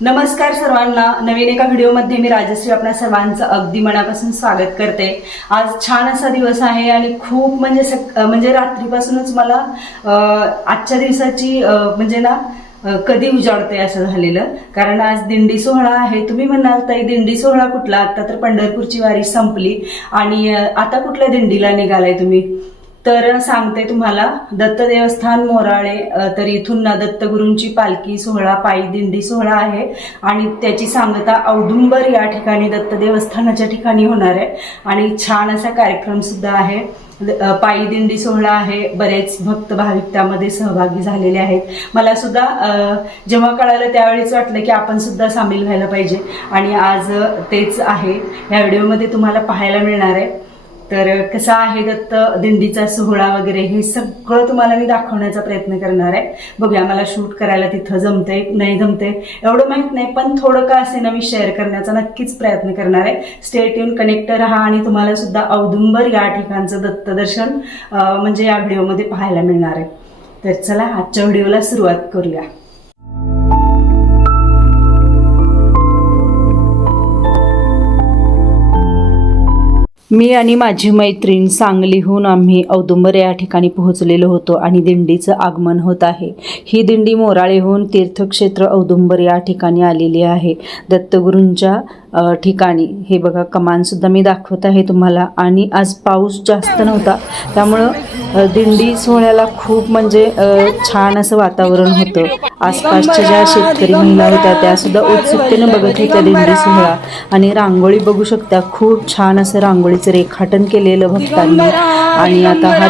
नमस्कार सर्वांना, नवीन एका व्हिडिओमध्ये मी राजश्री आपल्या सर्वांचं अगदी मनापासून स्वागत करते। आज छान असा दिवस आहे आणि खूप म्हणजे रात्रीपासूनच मला आजच्या दिवसाची कधी उजाडते असं झालेलं। कारण आज दिंडी सोहळा आहे। तुम्ही म्हणाल ताई दिंडी सोहळा कुठला? आता तर पंढरपूरची वारी संपली आणि आता कुठल्या दिंडीला निघालाय तुम्ही? तर सांगते तुम्हाला, दत्त देवस्थान मोराळे, तर इथून दत्तगुरूंची पालखी सोहळा, पायी दिंडी सोहळा आहे आणि त्याची सांगता औदुंबर या ठिकाणी दत्त देवस्थानाच्या ठिकाणी होणार आहे आणि छान असा कार्यक्रम सुद्धा आहे। पायी दिंडी सोहळा आहे, बरेच भक्त भाविक त्यामध्ये सहभागी झालेले आहेत। मला सुद्धा जेव्हा कळालं त्यावेळीच वाटलं की आपण सुद्धा सामील व्हायला पाहिजे आणि आज तेच आहे या व्हिडिओमध्ये तुम्हाला पाहायला मिळणार आहे। तर कसा आहे दत्त दिंडीचा सोहळा वगैरे हे सगळं तुम्हाला मी दाखवण्याचा प्रयत्न करणार आहे। बघूया मला शूट करायला तिथं जमते नाही जमते एवढं माहित नाही, पण थोडं का असे ना मी शेअर करण्याचा नक्कीच प्रयत्न करणार आहे। स्टे ट्यून, कनेक्ट राहा आणि तुम्हाला सुद्धा औदुंबर या ठिकाणचं दत्त दर्शन म्हणजे या व्हिडिओमध्ये पाहायला मिळणार आहे। तर चला आजच्या व्हिडिओला सुरुवात करूया। मी आणि माझी मैत्रीण सांगलीहून आम्ही औदुंबर या ठिकाणी पोहोचलेलो होतो आणि दिंडीचं आगमन होत आहे। ही दिंडी मोराळेहून तीर्थक्षेत्र औदुंबर या ठिकाणी आलेली आहे, दत्तगुरूंच्या ठिकाणी। हे बघा, कमान सुद्धा मी दाखवत आहे तुम्हाला। आणि आज पाऊस जास्त नव्हता, त्यामुळं दिंडी सोहळ्याला खूप छान असं वातावरण होतं। आसपासच्या ज्या शेतकरी महिला होत्या त्या सुद्धा उत्सुकतेने बघत होत्या दिंडी सोहळा। आणि रांगोळी बघू शकता, खूप छान असं रांगोळीचं रेखाटन केलेलं भक्तांनी। आणि आता हा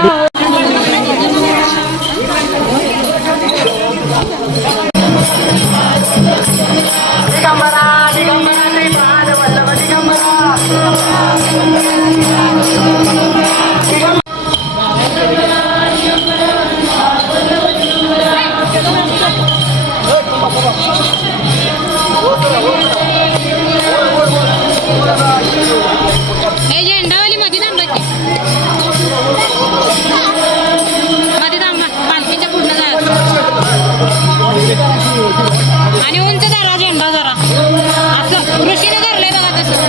आणि उंच धरा झेंडा जरा असं ऋषीने धरले बघा तसं।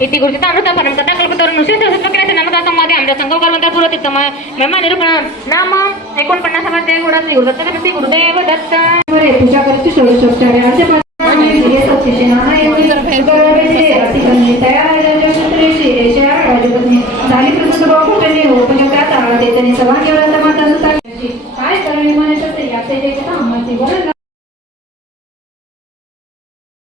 इति गुरुची तामृता परम कथा कल्पतरुण नुसते सहस्त्रकिनाचे नामता संवादे आमच्या संगम कालवंतर पुरवते महिमा निरूपण नाम 49 मध्ये गुणाचे गुरुदत्त गुरुदेव दत्त पूजा करते षोडशोपचारे अर्घ्य झाली प्रसन्न उपयोगात आवडते त्यांनी सभा केवळ माता काय करणे म्हणायचं